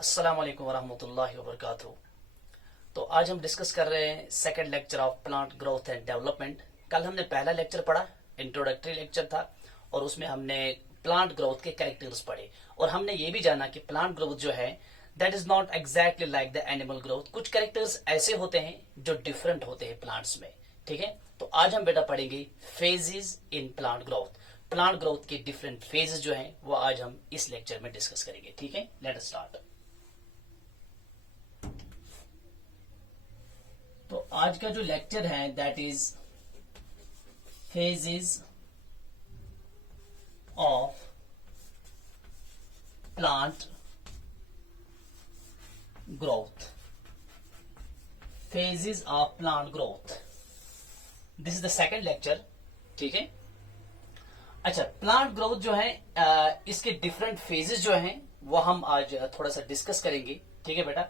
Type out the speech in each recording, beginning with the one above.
अस्सलाम वालेकुम वरहमतुल्लाहि वबरकातुहू। तो आज हम डिस्कस कर रहे हैं second lecture of plant growth and development. कल हमने पहला लेक्चर पढ़ा, इंट्रोडक्टरी लेक्चर था, और उसमें हमने प्लांट ग्रोथ के कैरेक्टर्स पढ़े और हमने ये भी जाना कि प्लांट ग्रोथ जो है that is not exactly like the animal growth. कुछ कैरेक्टर्स ऐसे होते हैं जो डिफरेंट होते हैं प्लांट्स में। ठीक है, तो आज हम बेटा पढ़ेंगे phases in plant growth. Plant growth के डिफरेंट फेजेस जो हैं वो आज हम इस लेक्चर में डिस्कस करेंगे। ठीक है, लेट अस स्टार्ट। तो आज का जो लेक्चर है that is phases of plant growth. Phases of plant growth, this is the second lecture. ठीक है, अच्छा, प्लांट ग्रोथ जो है इसके डिफरेंट फेजेस जो हैं वो हम आज थोड़ा सा डिस्कस करेंगे। ठीक है बेटा,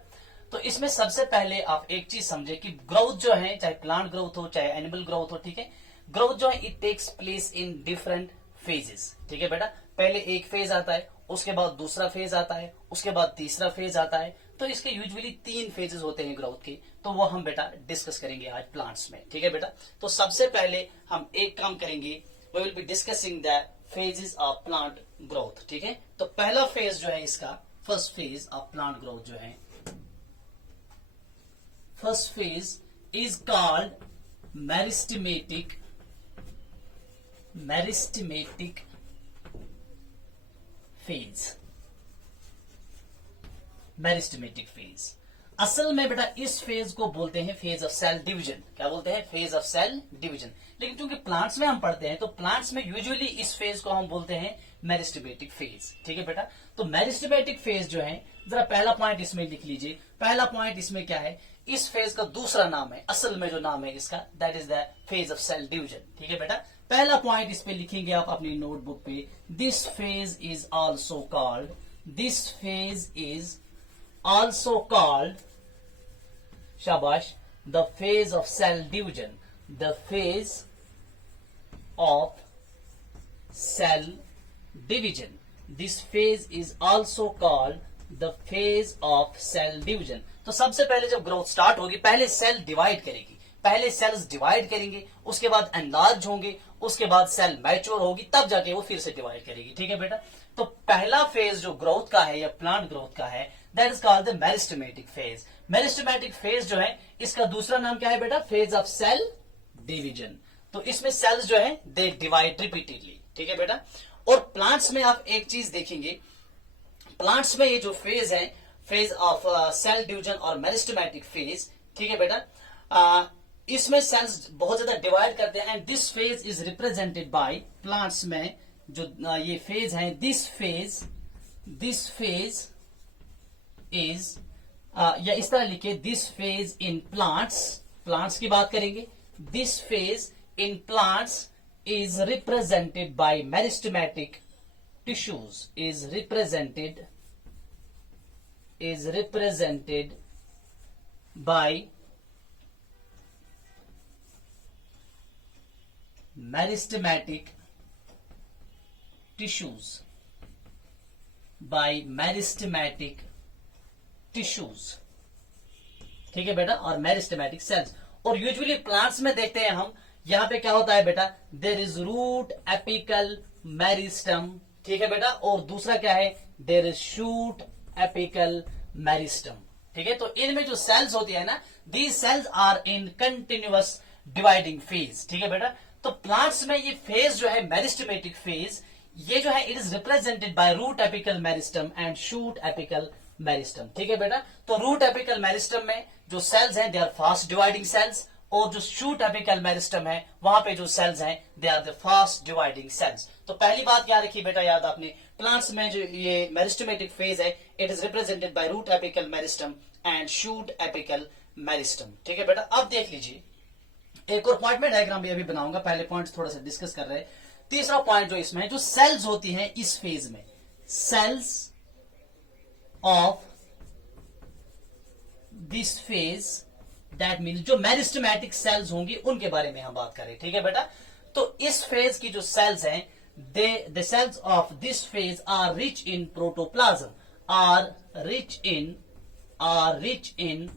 तो इसमें सबसे पहले आप एक चीज समझे कि ग्रोथ जो है, चाहे प्लांट ग्रोथ हो चाहे एनिमल ग्रोथ हो, ठीक है, ग्रोथ जो है it takes place in different phases. ठीक है बेटा, पहले एक फेज आता है, उसके बाद दूसरा फेज आता है, उसके बाद तीसरा फेज आता है। तो इसके यूजुअली 3 फेजेस होते हैं ग्रोथ के, तो वो हम बेटा डिस्कस करेंगे आज प्लांट्स में। ठीक है बेटा, तो सबसे पहले हम एक काम करेंगे, we will be discussing the phases of plant growth. ठीक है, तो पहला फेज जो है इसका, first phase of plant growth जो है, first phase is called meristematic phase। Meristematic phase, असल में बेटा इस फेज को बोलते हैं फेज ऑफ सेल डिवीजन। क्या बोलते हैं? Phase of cell division. लेकिन क्योंकि प्लांट्स में हम पढ़ते हैं तो प्लांट्स में यूजुअली इस फेज को हम बोलते हैं मेरिस्टेमेटिक फेज। ठीक है बेटा, तो मेरिस्टेमेटिक फेज जो है, जरा पहला पॉइंट इसमें लिख लीजिए। पहला पॉइंट इसमें क्या है, इस फेज का दूसरा नाम है, असल में जो नाम है इसका that is the phase of cell division. ठीक है बेटा, पहला पॉइंट इस पे लिखेंगे आप अपनी नोटबुक पे, this phase is also called, this phase is also called, shabash, the phase of cell division, the phase of cell division, this phase is also called the phase of cell division। तो सबसे पहले जब growth start होगी, पहले cell divide करेगी, पहले sales divide करेंगे, उसके बाद एनलार्ज होंगे, उसके बाद सेल मैच्योर होगी, तब जाके वो फिर से डिवाइड करेगी। ठीक है बेटा, तो पहला फेज जो ग्रोथ का है या प्लांट ग्रोथ का है that is called the meristematic phase. Meristematic phase जो है इसका दूसरा नाम क्या है बेटा? Phase of cell division. तो इसमें सेल्स जो है दे डिवाइड रिपीटेडली। ठीक है बेटा, और प्लांट्स में आप एक चीज देखेंगे, प्लांट्स में ये जो फेज है, फेज ऑफ सेल डिवीजन और मेरिस्टेमेटिक फेज, ठीक है बेटा, इसमें सेल्स बहुत ज्यादा डिवाइड करते हैं। And this phase is represented bye, plants में जो ये फेज है, दिस फेज इज, या इस तरह लिखे, दिस फेज इन प्लांट्स की बात करेंगे, this phase in plants is represented by meristematic tissues, is represented by meristematic tissues, ठीक है बेटा, और मेरिस्टेमेटिक सेल्स। और यूजुअली प्लांट्स में देखते हैं हम, यहां पे क्या होता है बेटा, there is root apical meristem. ठीक है बेटा, और दूसरा क्या है, there is shoot apical meristem. ठीक है, तो इनमें जो सेल्स होती है ना, these cells are in continuous dividing phase. ठीक है बेटा, तो प्लांट्स में ये फेज जो है मेरिस्टेमेटिक फेज, ये जो है it is represented by root apical meristem and shoot apical meristem. ठीक है बेटा, तो रूट एपिकल मेरिस्टम में जो सेल्स हैं they are fast dividing cells, और जो शूट एपिकल मेरिस्टम है वहां पे जो सेल्स हैं they are the fast dividing cells. तो पहली बात क्या रखी बेटा, याद आपने, प्लांट्स में जो ये मेरिस्टेमेटिक फेज है it is represented by root apical meristem and shoot apical meristem. ठीक है बेटा, अब देख लीजिए, एक और पॉइंट में डायग्राम भी अभी बनाऊंगा, पहले पॉइंट थोड़ा सा डिस्कस कर रहे हैं। तीसरा पॉइंट जो इसमें, जो सेल्स होती हैं इस फेज में, cells of this phase, that means जो मेरिस्टेमेटिक सेल्स होंगी उनके बारे में हम बात करें। ठीक है बेटा, तो इस फेज की जो सेल्स हैं, the cells of this phase are rich in protoplasm. Are rich in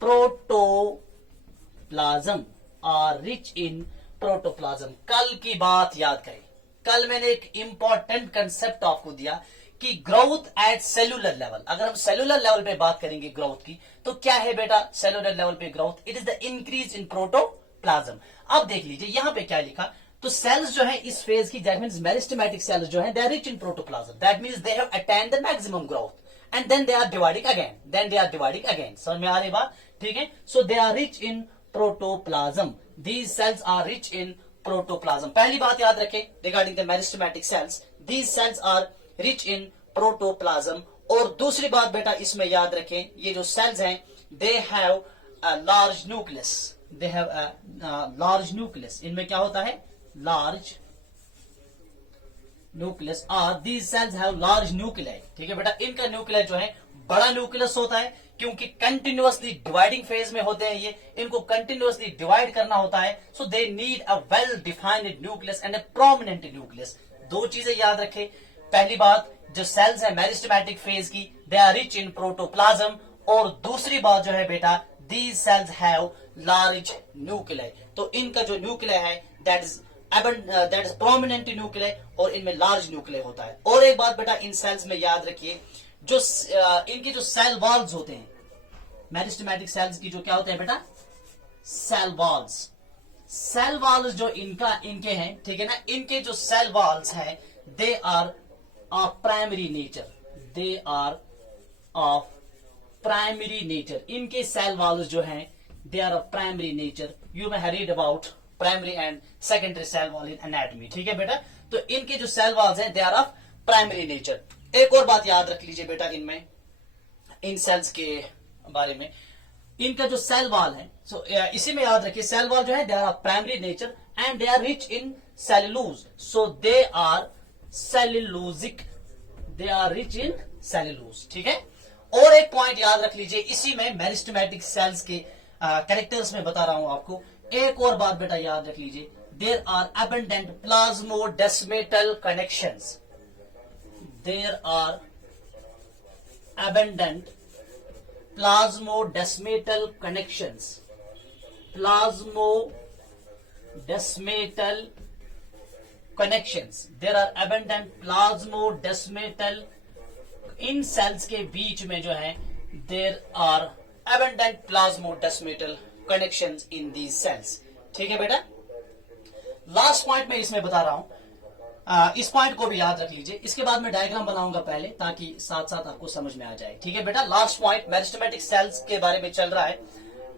protoplasm, are rich in protoplasm. कल की बात याद करें, कल मैंने एक इंपॉर्टेंट कंसेप्ट आपको दिया कि ग्रोथ एट सेलुलर लेवल। अगर हम सेलुलर लेवल पे बात करेंगे ग्रोथ की, तो क्या है बेटा सेलुलर लेवल पे growth? It is the increase in protoplasm. अब देख लीजिए यहां पे क्या लिखा, तो सेल्स जो है इस फेज की, दैट मींस मेरिस्टेमेटिक सेल्स जो है they are rich in protoplasm, that means they have attained the maximum growth and then they are dividing again, समझ में आ रही बात? ठीक है, so they are rich in protoplasm, these cells are rich in protoplasm. पहली बात याद रखें regarding the meristematic cells, these cells are rich in protoplasm. और दूसरी बात बेटा इसमें याद रखें, ये जो सेल्स हैं they have a large nucleus, they have a large nucleus. इनमें क्या होता है? Large nucleus, are these cells have large nuclei. ठीक है बेटा, इनका न्यूक्लियस जो है बड़ा न्यूक्लियस होता है, क्योंकि कंटिन्यूअसली डिवाइडिंग फेज में होते हैं ये, इनको कंटिन्यूअसली डिवाइड करना होता है, so they need a well defined nucleus and a prominent nucleus. दो चीजें याद रखें, पहली बात जो सेल्स है मेरिस्टेमेटिक फेज की, they are rich in protoplasm, और दूसरी बात जो है बेटा these cells have large nuclei. तो इनका जो न्यूक्लिया है दैट इज प्रोमिनेंट न्यूक्लियाई, और इनमें लार्ज न्यूक्लिया होता है। और एक बात बेटा इन सेल्स में याद रखिए, जो इनके जो सेल वॉल्स होते हैं मेरिस्टेमेटिक सेल्स की, जो क्या होते हैं बेटा? Cell walls. सेल वॉल्स जो इनके हैं, ठीक है ना, इनके जो सेल वॉल्स हैं they are of primary nature, they are of primary nature. इनके सेल वॉल्स जो हैं they are of primary nature. You may have read about primary and secondary cell wall in anatomy. ठीक है बेटा, तो इनके जो सेल वॉल्स हैं they are of primary nature. एक और बात याद रख लीजिए बेटा इनमें, इन सेल्स के बारे में, इनका जो सेल वॉल है, सो इसी में याद रखिए सेल वॉल जो है they are of primary nature and they are rich in cellulose, so they are cellulosic, they are rich in cellulose. ठीक है, और एक पॉइंट याद रख लीजिए, इसी में मेरिस्टेमेटिक सेल्स के कैरेक्टर्स में बता रहा हूं आपको। एक और बात बेटा याद रख लीजिए, there are abundant plasmodesmatal connections, there are abundant plasmodesmatal connections, plasmodesmatal connections, there are abundant plasmodesmatal, इन सेल्स के बीच में जो है there are abundant plasmodesmatal connections in these cells। ठीक है बेटा, लास्ट पॉइंट मैं इसमें बता रहा हूं, इस पॉइंट को भी याद रख लीजिए। इसके बाद मैं डायग्राम बनाऊंगा पहले, ताकि साथ साथ आपको समझ में आ जाए। ठीक है बेटा, लास्ट पॉइंट मेरिस्टेमेटिक सेल्स के बारे में चल रहा है।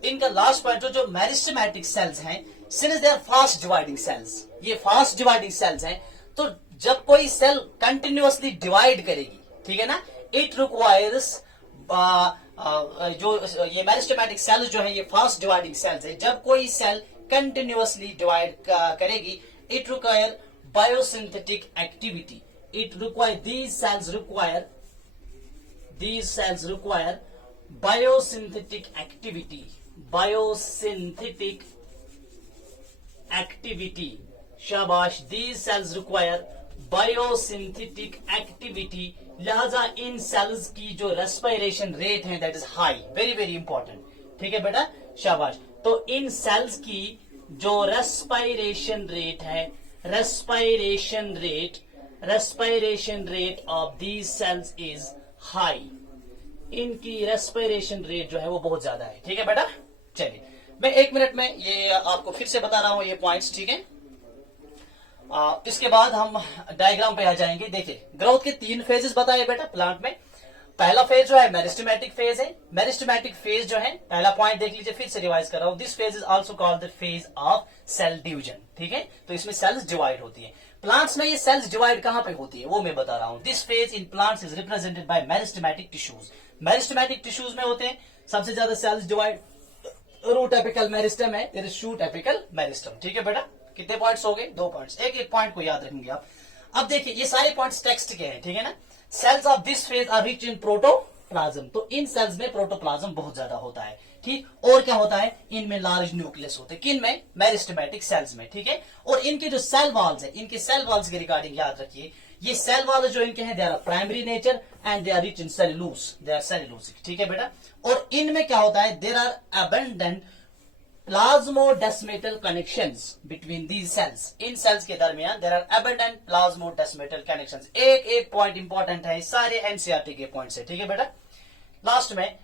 इनका लास्ट पॉइंट जो मेरिस्टेमेटिक सेल्स हैं, since they are fast dividing cells, ये फास्ट डिवाइडिंग सेल्स हैं, तो जब कोई सेल कंटिन्यूअसली डिवाइड करेगी, ठीक है ना, इट रिक्वायर्स, जो ये मेरिस्टेमेटिक सेल्स जो है ये फास्ट डिवाइडिंग सेल्स है, जब कोई सेल कंटिन्यूअसली डिवाइड करेगी, it require biosynthetic activity, it require these cells require biosynthetic activity, शाबाश, these cells require biosynthetic activity, लिहाजा इन सेल्स की जो रेस्पिरेशन रेट है that is high, very very important. ठीक है बेटा, शाबाश। तो इन सेल्स की जो रेस्पिरेशन रेट है, respiration rate of these cells is high, इनकी रेस्पिरेशन रेट जो है वो बहुत ज्यादा है। ठीक है बेटा, चलिए मैं 1 मिनट में ये आपको फिर से बता रहा हूं ये पॉइंट्स। ठीक है, इसके बाद हम डायग्राम पे आ जाएंगे। देखिए ग्रोथ के 3 फेजेस बताए बेटा प्लांट में। पहला फेज जो है मेरिस्टेमेटिक फेज है। मेरिस्टेमेटिक फेज जो है, पहला पॉइंट देख लीजिए, फिर से रिवाइज कर रहा हूं, this phase is also called the phase of cell division. ठीक है, तो इसमें सेल्स डिवाइड होती है। प्लांट्स में ये सेल्स डिवाइड कहां पे होती है वो मैं बता रहा हूं। This phase in plants is represented by meristematic tissues. Meristematic tissues में होते हैं सबसे ज्यादा cells divide, root apical meristem है, there is shoot apical meristem. ठीक है बेटा, कितने पॉइंट्स हो गए? 2 पॉइंट्स। एक एक पॉइंट को याद रखेंगे आप। अब देखिए ये सारे पॉइंट्स टेक्स्ट के हैं, ठीक है ना। Cells of this phase are rich in protoplasm, तो इन सेल्स में प्रोटोप्लाज्म बहुत ज्यादा होता है। ठीक, और क्या होता है, इनमें लार्ज न्यूक्लियस होते हैं, किन में? मेरिस्टेमेटिक सेल्स में। ठीक है, और इनके जो सेल वॉल्स है, इनके सेल वॉल्स के रिगार्डिंग याद रखिए ये सेल वाले जो इनके हैं they are primary nature and they are rich in cellulose, they are cellulosic, ठीक है बेटा। और इनमें क्या होता है, there are abundant plasmodesmatal connections between these cells, इन सेल्स के दरमियान there are abundant plasmodesmatal connections. एक एक पॉइंट इंपॉर्टेंट है, सारे एनसीईआरटी के पॉइंट्स है, ठीक है बेटा। लास्ट में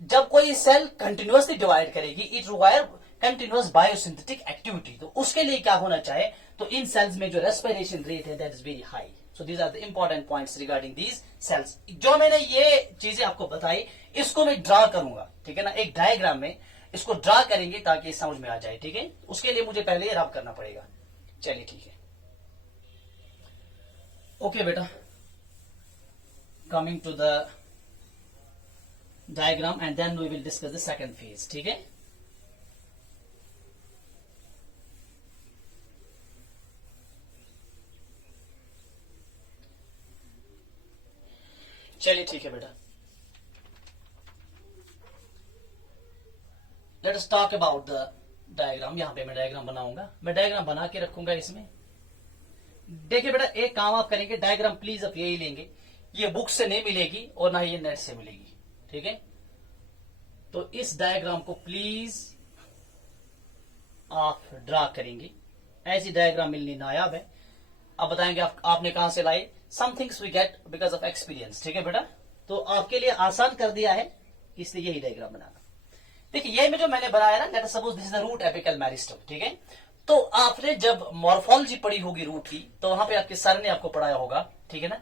जब कोई सेल कंटिन्यूअसली डिवाइड करेगी, it require continuous biosynthetic activity, तो उसके लिए क्या होना चाहिए, तो इन सेल्स में जो रेस्पिरेशन रेट है that is very high. So these are the important points regarding these cells. जो मैंने ये चीजें आपको बताई इसको मैं ड्रा करूंगा, ठीक है ना, एक डायग्राम में इसको ड्रा करेंगे ताकि समझ में आ जाए, ठीक है। उसके लिए मुझे पहले रब करना पड़ेगा। चलिए ठीक है, ओके बेटा। Coming to the diagram and then we will discuss the second phase, ठीक है। चलिए ठीक है बेटा, let us talk about the diagram. यहां पे मैं डायग्राम बनाऊंगा, मैं डायग्राम बना के रखूंगा इसमें। देखिए बेटा, एक काम आप करेंगे, डायग्राम प्लीज आप यही लेंगे, ये बुक से नहीं मिलेगी और ना ये नेट से मिलेगी, ठीक है। तो इस डायग्राम को प्लीज आप ड्रा करेंगे, ऐसी डायग्राम मिलनी नायाब है। आप बताएंगे आपने कहां से लाई, some things we get because of experience, ठीक है बेटा। तो आपके लिए आसान कर दिया है, इसलिए यही डायग्राम बनाना। देखिए ये में जो मैंने बनाया ना, let us suppose this is the root apical meristem, ठीक है। तो आपने जब मॉर्फोलॉजी पढ़ी होगी रूट की, तो वहां पे आपके सर ने आपको पढ़ाया होगा, ठीक है ना,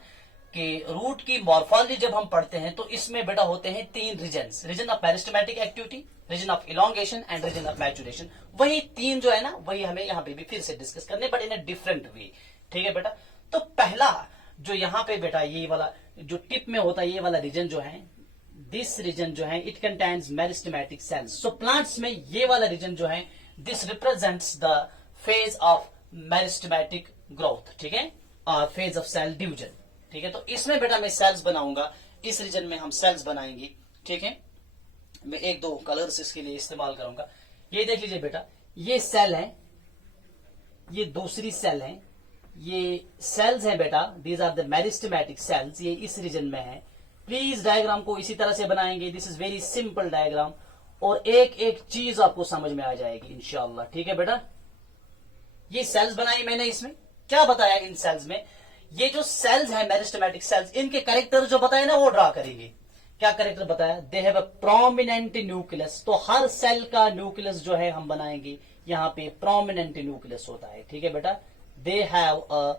कि रूट की मॉर्फोलॉजी जब हम पढ़ते हैं तो इसमें बेटा होते हैं तीन regions, region of meristematic activity, region of elongation and region of maturation. वही तीन जो है ना, वही हमें यहाँ पे भी फिर से डिस्कस करने, but in a different way, ठीक है बेटा। तो पहला जो यहाँ पे बेटा ये वाला जो टिप में होता है, ये वाला रीजन जो है, दिस रीजन जो है, it contains meristematic cells. So plants में ये वाला रीजन जो है, this represents the phase of meristematic growth, ठीक है, और फेज ऑफ सेल डिवीजन, ठीक है। तो इसमें बेटा मैं सेल्स बनाऊंगा, इस रीजन में हम सेल्स बनाएंगे, ठीक है। मैं एक दो कलर्स इसके लिए इस्तेमाल करूंगा। ये देख लीजिए बेटा, ये सेल है, ये दूसरी सेल है, ये सेल्स हैं बेटा, these are the meristematic cells, ये इस रीजन में है। प्लीज डायग्राम को इसी तरह से बनाएंगे, this is very simple diagram, और एक एक चीज आपको समझ में आ जाएगी इंशाअल्लाह, ठीक है बेटा। ये सेल्स बनाई मैंने, इसमें क्या बताया, इन सेल्स में ये जो सेल्स है मेरिस्टेमेटिक सेल्स, इनके कैरेक्टर जो बताए ना वो ड्रा करेंगे। क्या कैरेक्टर बताया, दे हैव अ प्रोमिनेंट न्यूक्लियस। तो हर सेल का न्यूक्लियस जो है हम बनाएंगे, यहाँ पे प्रोमिनेंट न्यूक्लियस होता है, ठीक है बेटा। They have a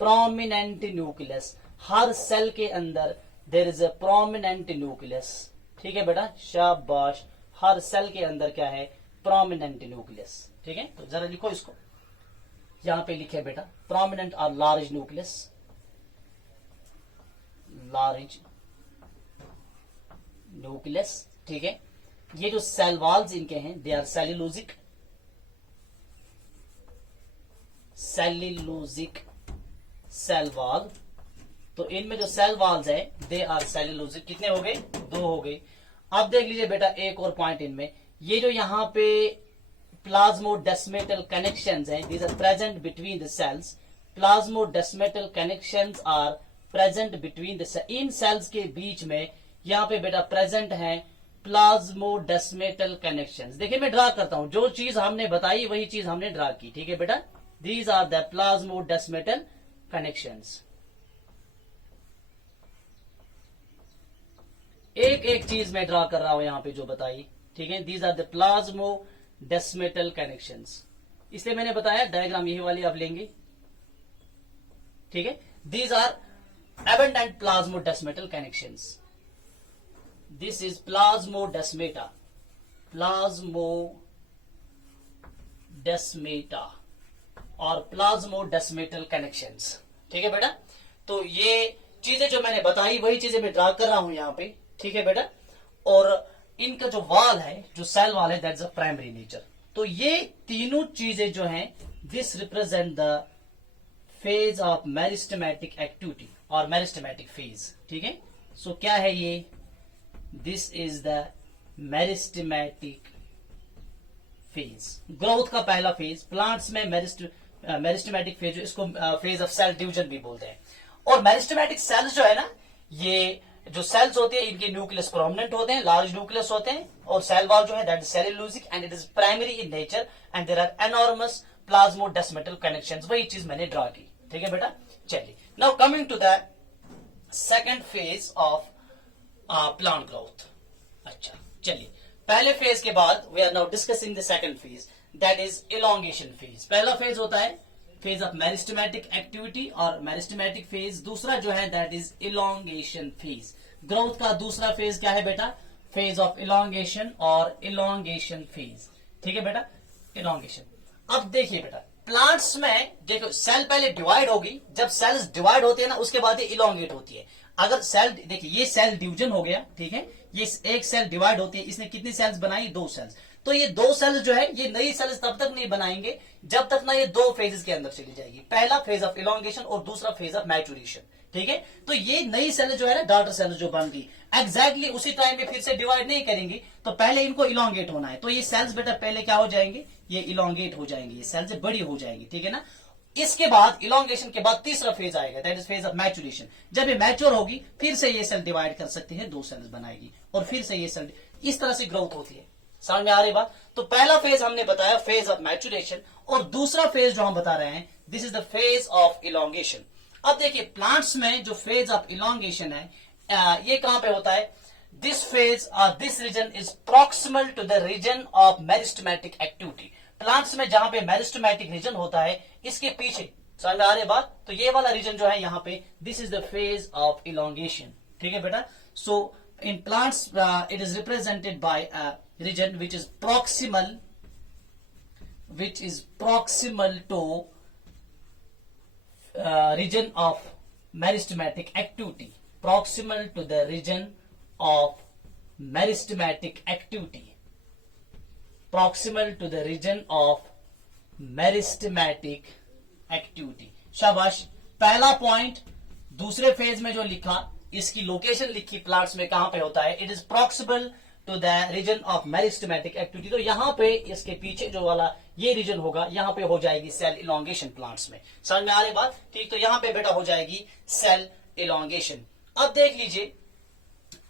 prominent nucleus, हर सेल के अंदर there is a prominent nucleus, ठीक है बेटा, शाबाश। हर सेल के अंदर क्या है, प्रोमिनेंट न्यूक्लियस, ठीक है। तो जरा लिखो इसको, यहां पे लिखे बेटा, प्रोमिनेंट और लार्ज न्यूक्लियस, लार्ज न्यूक्लियस, ठीक है। ये जो सेल वॉल्स इनके हैं, they are cellulosic, cellulosic cell wall. तो इनमें जो सेल वॉल्स है दे आर सेल्यूलोजिक। कितने हो गए, दो हो गए। अब देख लीजिए बेटा एक और पॉइंट इनमें, ये जो यहां पे प्लाज्मोडेस्मेटल कनेक्शंस हैं, these are present between the cells. Plasmodesmatal connections are present between the इन सेल्स के बीच में यहां पे बेटा प्रेजेंट है प्लाज्मोडेस्मेटल कनेक्शंस। देखिए मैं ड्रा करता हूं, जो चीज हमने बताई वही चीज हमने ड्रा की, ठीक है बेटा। These are the plasmodesmatal connections. एक एक चीज मैं ड्रा कर रहा हूं यहां पे जो बताई, ठीक है। These are the plasmodesmatal connections, इसलिए मैंने बताया डायग्राम यही वाली आप लेंगे, ठीक है। These are abundant plasmodesmatal connections. This is plasmodesmata, plasmodesmata और प्लाज्मोडेस्मेटल कनेक्शंस, ठीक है बेटा। तो ये चीजें जो मैंने बताई वही चीजें मैं ड्रा कर रहा हूं यहाँ पे, ठीक है बेटा। और इनका जो वाल है, जो सेल वाल है, दैट्स अ प्राइमरी नेचर। तो ये तीनों चीजें जो हैं, this represent the phase of meristematic activity और मेरिस्टेमेटिक फेज, ठीक है। सो क्या है ये, this is the meristematic phase, growth का पहला फेज। प्लांट्स में मेरिस्टेमेटिक फेज, इसको फेज ऑफ सेल डिवीजन भी बोलते हैं। और मेरिस्टेमेटिक सेल्स जो है ना, ये जो सेल्स होते हैं इनके न्यूक्लियस प्रोमिनेंट होते हैं, लार्ज न्यूक्लियस होते हैं, और सेल वॉल जो है that is cellulosic and it is primary in nature and there are enormous plasmodesmatal connections. वही चीज मैंने ड्रा की, ठीक है बेटा। चलिए now coming to the second phase of plant growth. अच्छा चलिए, पहले फेज के बाद we are now discussing the second phase, that is elongation phase. पहला फेज होता है फेज ऑफ मेरिस्टेमेटिक एक्टिविटी और मेरिस्टेमेटिक फेज। दूसरा जो है that is elongation phase. Growth का दूसरा फेज क्या है बेटा? फेज ऑफ इलोंगेशन और इलोंगेशन फेज, ठीक है बेटा, इलोंगेशन। अब देखिए बेटा, प्लांट्स में देखो सेल पहले डिवाइड होगी, जब सेल्स डिवाइड होते हैं ना उसके बाद ये इलोंगेट होती है। अगर सेल देखिए, ये सेल डिवीजन हो गया, ठीक है, ये एक सेल डिवाइड होती है, इसने कितनी सेल्स बनाई? 2 सेल्स। तो ये 2 सेल्स जो है ये नई सेल्स तब तक नहीं बनाएंगे जब तक ना ये 2 फेजेस के अंदर चली जाएगी। पहला फेज ऑफ इलोंगेशन और दूसरा फेज ऑफ मैचुरेशन, ठीक है। तो ये नई सेल जो है ना, डॉटर सेल जो बन गई, एग्जैक्टली उसी टाइम पे फिर से डिवाइड नहीं करेंगी, तो पहले इनको इलोंगेट होना है। तो ये सेल्स बेटा पहले क्या हो जाएंगे? ये इलोंगेट हो जाएंगे, ये सेल्स बड़ी हो जाएंगी, ठीक है ना। इसके बाद इलोंगेशन के बाद तीसरा फेज आएगा, that is phase of maturation. जब ये मैच्योर होगी फिर से ये सेल डिवाइड कर सकती है, 2 सेल्स बनाएगी और फिर से ये सेल, इस तरह से ग्रोथ होती है। समझ में आ रही बात? तो पहला फेज हमने बताया फेज ऑफ मैचुरेशन, और दूसरा फेज जो हम बता रहे हैं this is the phase of elongation. अब देखिए प्लांट्स में जो फेज ऑफ इलोंगेशन है ये कहां पे होता है? This phase this region is proximal to the region of meristematic activity. Plants में जहां पे मेरिस्टेमेटिक रीजन होता है इसके पीछे, समझ में आ रही बात? तो ये वाला रीजन जो है यहाँ पे, this is the phase of elongation, ठीक है बेटा। So in plants it is represented by a region which is proximal to region of meristematic activity, proximal to the region of meristematic activity, proximal to the region of meristematic activity। शाबाश, पहला point दूसरे phase में जो लिखा, इसकी location लिखी plants में कहां पे होता है? It is proximal to the region of meristematic activity. तो यहां पे इसके पीछे जो वाला ये रीजन होगा, यहां पे हो जाएगी सेल इलोंगेशन प्लांट्स में। समझ में आ रही बात? ठीक, तो यहां पे बेटा हो जाएगी सेल इलोंगेशन। अब देख लीजिए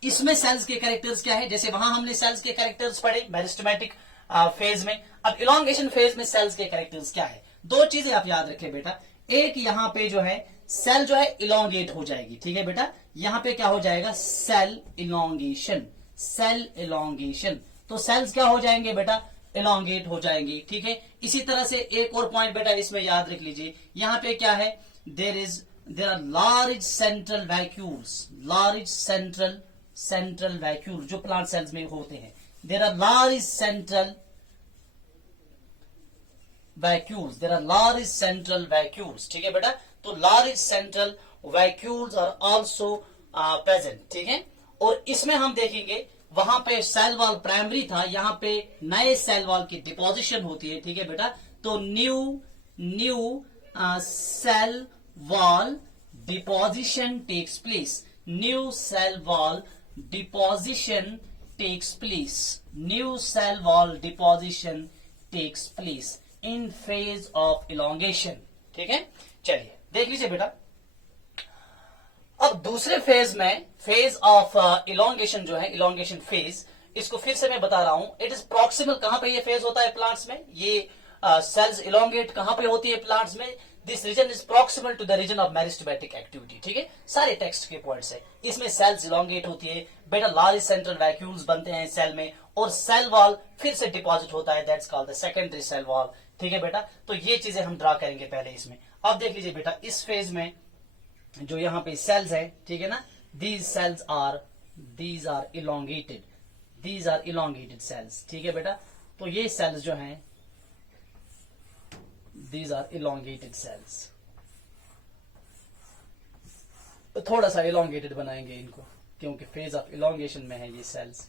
इसमें सेल्स के कैरेक्टर्स क्या है, जैसे वहां हमने सेल्स के कैरेक्टर्स पढ़े मेरिस्टेमेटिक फेज में। अब इलोंगेशन फेज में सेल्स के कैरेक्टर्स क्या है? 2 चीजें आप याद रखें बेटा। एक यहां पे जो है सेल जो है इलोंगेट हो जाएगी, ठीक है बेटा। यहां पे क्या हो जाएगा? Cell elongation, cell elongation. तो सेल्स क्या हो जाएंगे बेटा? इलोंगेट हो जाएंगे, ठीक है। इसी तरह से एक और पॉइंट बेटा इसमें याद रख लीजिए, यहां पे क्या है? There are large central vacuoles, large central vacuole जो प्लांट सेल्स में होते हैं। There are large central vacuoles, there are large central vacuoles, ठीक है बेटा। तो large central vacuoles are also present, ठीक है। और इसमें हम देखेंगे वहां पे सेल वॉल प्राइमरी था, यहां पे नए सेल वॉल की डिपोजिशन होती है, ठीक है बेटा। तो new cell wall deposition takes place, new cell wall deposition takes place, new cell wall deposition takes place in phase of elongation, ठीक है। चलिए देख लीजिए बेटा, अब दूसरे फेज में फेज ऑफ इलोंगेशन जो है, इलोंगेशन फेज, इसको फिर से मैं बता रहा हूं, इट इज प्रॉक्सिमल। कहां पे ये फेज होता है प्लांट्स में? ये सेल्स इलोंगेट कहां पे होती है प्लांट्स में? This region is proximal to the region of meristematic activity, ठीक है। सारे टेक्स्ट के पॉइंट्स है, इसमें सेल्स इलोंगेट होती है बेटा, लार्ज सेंट्रल वैक्यूल्स बनते हैं सेल में, और सेल वॉल फिर से डिपॉजिट होता है, that's called the secondary cell wall, ठीक है बेटा। तो ये चीजें हम ड्रा करेंगे पहले इसमें। अब देख लीजिए बेटा, इस फेज में जो यहां पे सेल्स है, ठीक है ना, these are elongated cells, ठीक है बेटा। तो ये सेल्स जो हैं these are elongated cells, तो थोड़ा सा elongated बनाएंगे इनको, क्योंकि फेज ऑफ इलोंगेशन में है ये sales.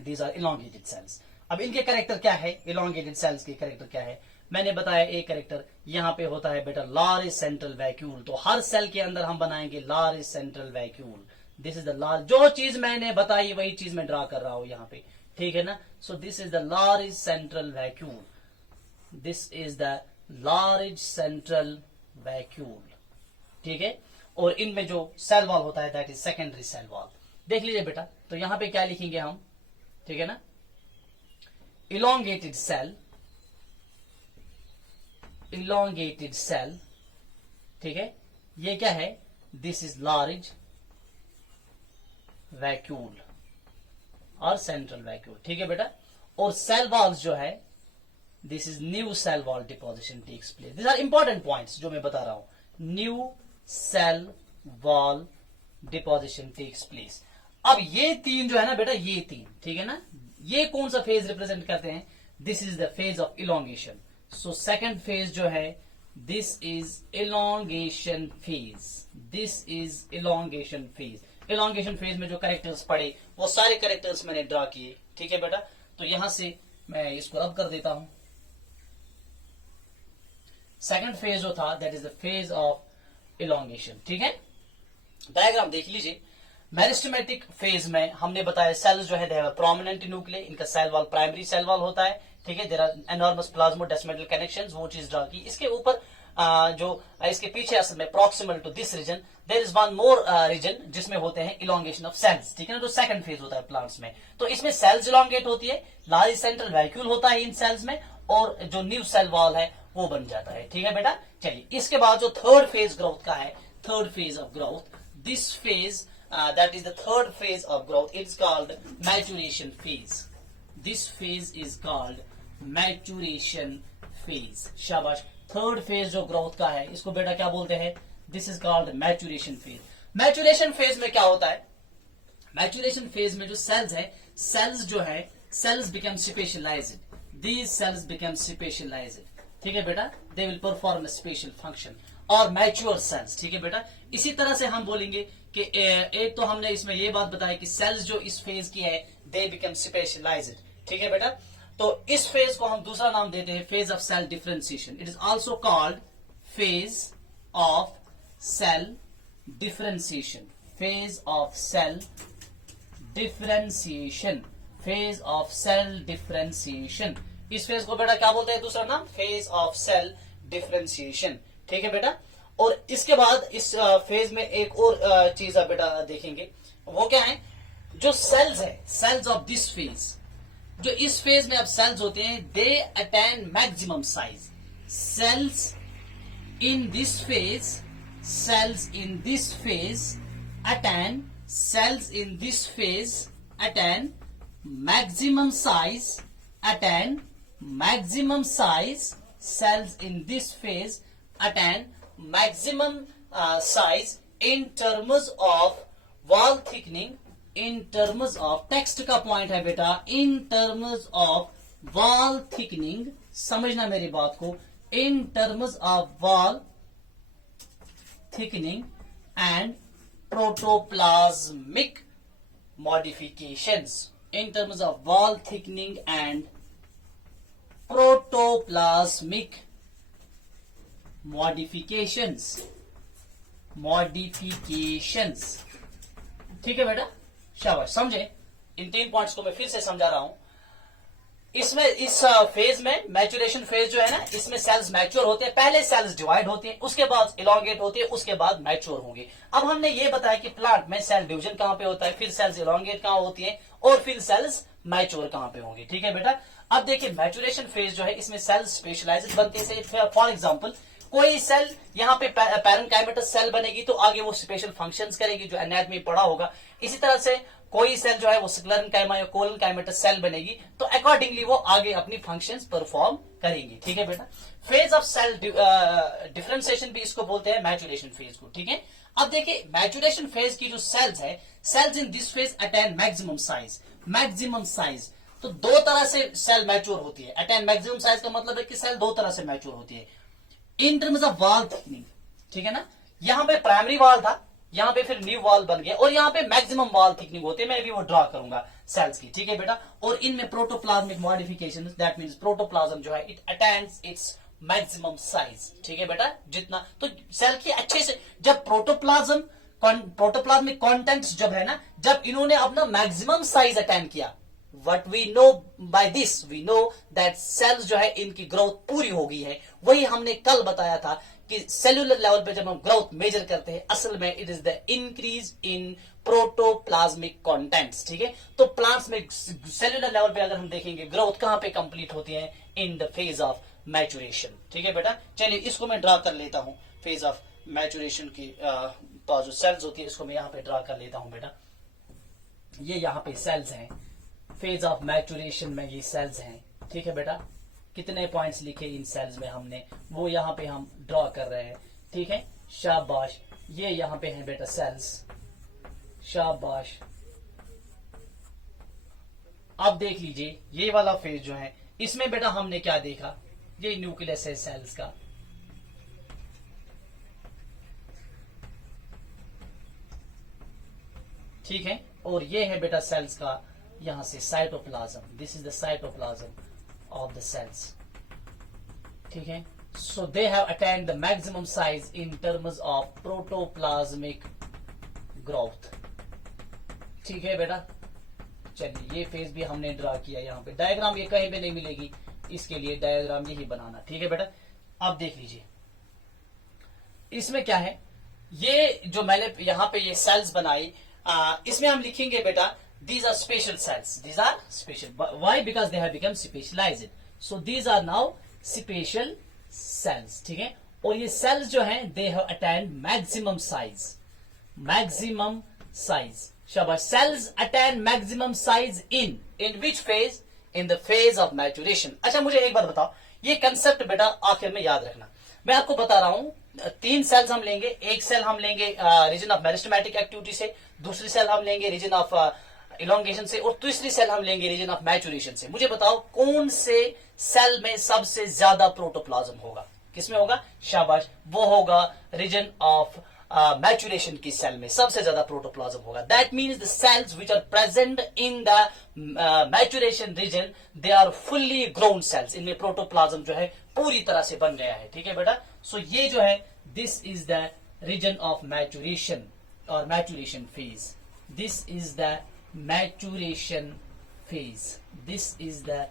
these are elongated cells। अब इनके कैरेक्टर क्या है? elongated cells के कैरेक्टर क्या है? मैंने बताया एक कैरेक्टर यहां पे होता है बेटा लार्ज सेंट्रल वैक्यूल। तो हर सेल के अंदर हम बनाएंगे large central vacuole. This is the large, जो चीज मैंने बताई वही चीज मैं ड्रा कर रहा हूं यहां पे, ठीक है ना। So this is the large central vacuole, this is the large central vacuole, ठीक है। और इनमें जो सेल वॉल होता है that is secondary cell wall. देख लीजिए बेटा, तो यहां पे क्या लिखेंगे हम, ठीक है ना, इलोंगेटेड सेल, इलोंगेटेड सेल, ठीक है, ये क्या है, दिस इज लार्ज वैक्यूल और सेंट्रल वैक्यूल, ठीक है बेटा। और सेल वॉल्स जो है, this is new cell wall deposition takes place. This are important points जो मैं बता रहा हूं। New cell wall deposition takes place. अब ये तीन जो है ना बेटा, ये तीन, ठीक है ना, ये कौन सा फेज रिप्रेजेंट करते हैं, this is the phase of elongation. So second phase जो है, this is elongation phase, this is elongation phase. Elongation phase में जो कैरेक्टर्स पढ़े वो सारे कैरेक्टर्स मैंने ड्रा किए, ठीक है बेटा। तो यहां से मैं इसको रब कर देता हूं। सेकंड फेज जो था that is the phase of elongation, ठीक है। डायग्राम देख लीजिए। मेरिस्टेमेटिक फेज में हमने बताया सेल्स जो है दे हैव प्रोमिनेंट न्यूक्लियस, इनका cell wall primary cell wall होता है, ठीक है। There are enormous plasmodesmatal connections, वो चीज ड्रा की। इसके ऊपर जो इसके पीछे असल में proximal to this region there is one more region जिसमें होते हैं इलोंगेशन ऑफ सेल्स, ठीक है ना, जो सेकंड फेज होता है प्लांट्स में। तो इसमें सेल्स इलोंगेट होती है, लार्ज सेंट्रल वैक्यूल होता है इन सेल्स में, और जो न्यू सेल वॉल है वो बन जाता है, ठीक है बेटा। चलिए, इसके बाद जो थर्ड फेज ग्रोथ का है, third phase of growth, this phase that is the third phase of growth, it's called maturation phase. This phase is called maturation phase. शाबाश। थर्ड फेज जो ग्रोथ का है इसको बेटा क्या बोलते हैं, this is called maturation phase. Maturation phase में क्या होता है, मैचुरेशन फेज में जो सेल्स है, सेल्स जो है, cells become specialized, these cells become specialized, ठीक है बेटा, they will perform special function, और मैच्योर सेल्स, ठीक है बेटा। इसी तरह से हम बोलेंगे कि एक तो हमने इसमें ये बात बताई कि सेल्स जो इस फेज की है दे बिकम स्पेशलाइज्ड, ठीक है बेटा। तो इस फेज को हम दूसरा नाम देते हैं phase of cell differentiation. It is also called phase of cell differentiation, phase of cell differentiation, phase of cell differentiation. इस फेज को बेटा क्या बोलते हैं, दूसरा नाम फेज ऑफ सेल डिफरेंशिएशन, ठीक है बेटा। और इसके बाद इस फेज में एक और चीज आप बेटा देखेंगे, वो क्या है, जो सेल्स है, सेल्स ऑफ दिस फेज, जो इस फेज में अब सेल्स होते हैं, they attain maximum size. Cells in this phase, cells in this phase attain, cells in this phase attain maximum size, attain maximum size, cells in this phase attain maximum size in terms of wall thickening, in terms of text का point है बेटा, in terms of wall thickening, समझना मेरी बात को, in terms of wall thickening and protoplasmic modifications, in terms of wall thickening and protoplasmic modifications, modifications, ठीक है बेटा, शाबाश। समझे, इन तीन पॉइंट्स को मैं फिर से समझा रहा हूं। इसमें इस फेज में, मैचुरेशन फेज जो है ना, इसमें सेल्स मैच्योर होते हैं, पहले सेल्स डिवाइड होती है, उसके बाद इलोंगेट होती है, उसके बाद मैच्योर होंगे। अब हमने ये बताया कि प्लांट में सेल डिवीजन कहां पे होता है, फिर सेल्स इलोंगेट कहां होती है, और फिर सेल्स मैच्योर कहां पे होंगे, ठीक है बेटा। अब देखिए मैचुरेशन फेज जो है, इसमें सेल्स स्पेशलाइज्ड बनते हैं। फॉर एग्जाम्पल, कोई सेल यहाँ पे पैरेन्काइमेटस सेल बनेगी तो आगे वो स्पेशल फंक्शंस करेगी, जो एनाटॉमी पढ़ा होगा। इसी तरह से कोई सेल जो है वो स्क्लेरेन्काइमा या कोलेनकाइमेटस सेल बनेगी, तो अकॉर्डिंगली वो आगे अपनी फंक्शंस परफॉर्म करेंगी, ठीक है बेटा। फेज ऑफ सेल डिफरेंशिएशन भी इसको बोलते हैं, मैचुरेशन फेज को, ठीक है। अब देखिए मैचुरेशन फेज की जो सेल्स है, cells in this phase attain maximum size, maximum size. तो दो तरह से सेल मैच्योर होती है। अटेन मैक्सिमम साइज का मतलब है कि सेल दो तरह से मैच्योर होती है, इन टर्म्स ऑफ वॉल थिकनिंग, ठीक है ना। यहां पे प्राइमरी वॉल था, यहां पे फिर न्यू वॉल बन गया, और यहां पे मैक्सिमम वॉल थिकनिंग होती है, मैं भी वो ड्रा करूंगा सेल्स की, ठीक है बेटा। और इनमें protoplasmic modification, that means protoplasm जो है it attains its maximum size, ठीक है बेटा। जितना तो सेल की अच्छे से, जब प्रोटोप्लाज्मिक कंटेंट्स जब है ना, जब इन्होंने अपना मैक्सिमम साइज अटेन किया, What we know by this, we know that cells जो है इनकी ग्रोथ पूरी हो गई है। वही हमने कल बताया था कि सेलुलर लेवल पे जब हम ग्रोथ मेजर करते हैं, असल में it is the increase in protoplasmic contents, ठीक है। तो प्लांट्स में सेलुलर लेवल पे अगर हम देखेंगे ग्रोथ कहां पे कंप्लीट होती है, in the phase of maturation, ठीक है बेटा। चलिए इसको मैं ड्रा कर लेता हूं, फेज ऑफ मैचुरेशन की जो सेल्स होती है इसको मैं यहाँ पे ड्रा कर लेता हूं बेटा। ये यहाँ पे सेल्स हैं, फेज ऑफ मैचुरेशन में ये सेल्स हैं, ठीक है बेटा। कितने पॉइंट्स लिखे इन सेल्स में हमने, वो यहाँ पे हम ड्रॉ कर रहे हैं, ठीक है। शाबाश, ये यहाँ पे हैं बेटा सेल्स, शाबाश। अब देख लीजिए ये वाला फेज जो है, इसमें बेटा हमने क्या देखा, ये न्यूक्लियस है सेल्स का, ठीक है। और ये है बेटा सेल्स का यहां से cytoplasm, this is the cytoplasm of the cells, ठीक है। So they have attained the maximum size in terms of protoplasmic growth, ठीक है बेटा। चलिए ये फेज भी हमने ड्रा किया, यहाँ पे डायग्राम ये कहीं पे नहीं मिलेगी, इसके लिए डायग्राम यही बनाना, ठीक है बेटा। अब देख लीजिए इसमें क्या है, ये जो मैंने यहाँ पे ये सेल्स बनाई, इसमें हम लिखेंगे बेटा these are special cells, these are special, why, because they have become specialized, so these are now special cells, ठीक है। और ये सेल्स जो हैं they have attained maximum size, maximum size, शाबाश। cells attain maximum size in which phase, in the phase of maturation। अच्छा मुझे एक बात बताओ, ये कंसेप्ट बेटा आखिर में याद रखना, मैं आपको बता रहा हूं, 3 सेल्स हम लेंगे, एक सेल हम लेंगे रीजन ऑफ मेरिस्टेमेटिक एक्टिविटी से, दूसरी सेल हम लेंगे रीजन ऑफ इलोंगेशन से, और तीसरी सेल हम लेंगे रीजन ऑफ मैचुरेशन से। मुझे बताओ कौन से सेल में सबसे ज्यादा प्रोटोप्लाज्म होगा, किसमें होगा, शाबाश, वो होगा रीजन ऑफ मैचुरेशन की सेल में सबसे ज्यादा प्रोटोप्लाज्म होगा। That means the cells which are present in the maturation region they are fully grown cells, इनमें प्रोटोप्लाज्म जो है पूरी तरह से बन गया है, ठीक है बेटा। सो ये जो है this is the region of maturation और maturation phase, this is the maturation phase, this is the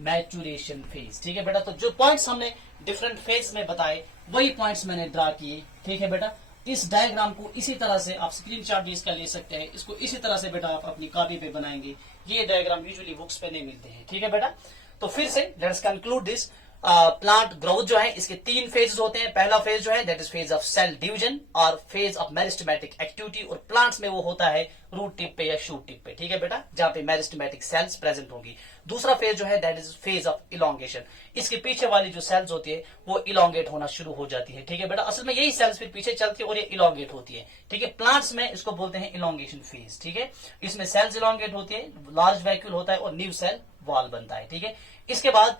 maturation phase, ठीक है बेटा। तो जो पॉइंट्स हमने डिफरेंट फेज में बताए वही पॉइंट्स मैंने ड्रा किए, ठीक है बेटा। इस डायग्राम को इसी तरह से आप स्क्रीनशॉट भी इसका ले सकते हैं, इसको इसी तरह से बेटा आप अपनी कॉपी पे बनाएंगे, ये डायग्राम यूजुअली बुक्स पे नहीं मिलते हैं, ठीक है बेटा। तो फिर से let's conclude this, plant growth जो है इसके 3 फेजेस होते हैं। पहला फेज जो है that is phase of cell division और फेज ऑफ मेरिस्टेमेटिक एक्टिविटी, और प्लांट्स में वो होता है रूट टिप पे या शूट टिप पे, ठीक है बेटा, जहां पे मेरिस्टेमेटिक सेल्स प्रेजेंट होंगी। दूसरा फेज जो है that is phase of elongation, इसके पीछे वाली जो सेल्स होती है वो इलोंगेट होना शुरू हो जाती है, ठीक है बेटा। असल में यही सेल्स फिर पीछे चलती है और ये इलोंगेट होती है, ठीक है। प्लांट्स में इसको बोलते हैं इलोंगेशन फेज, ठीक है। इसमें सेल्स इलोंगेट होती है, लार्ज वैक्यूल होता है और न्यू सेल वॉल बनता है, ठीक है। इसके बाद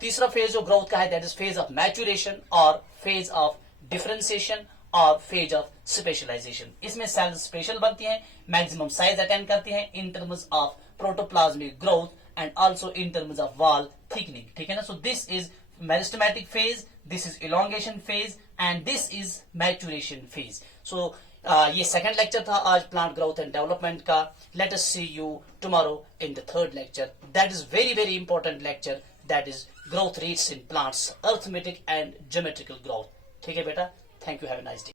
तीसरा फेज जो ग्रोथ का है that is phase of maturation और फेज ऑफ डिफरेंशिएशन और फेज ऑफ स्पेशलाइजेशन। इसमें सेल्स स्पेशल बनती हैं, मैक्सिमम साइज अटेंड करती हैं in terms of protoplasmic growth and also in terms of wall thickening, ठीक है ना। So this is meristematic phase, this is elongation phase and this is maturation phase. So ये second lecture था आज plant growth and development का। Let us C you tomorrow in the third lecture, that is very very important lecture, that is growth rates in plants, arithmetic and geometrical growth, ठीक है बेटा। Thank you, have a nice day.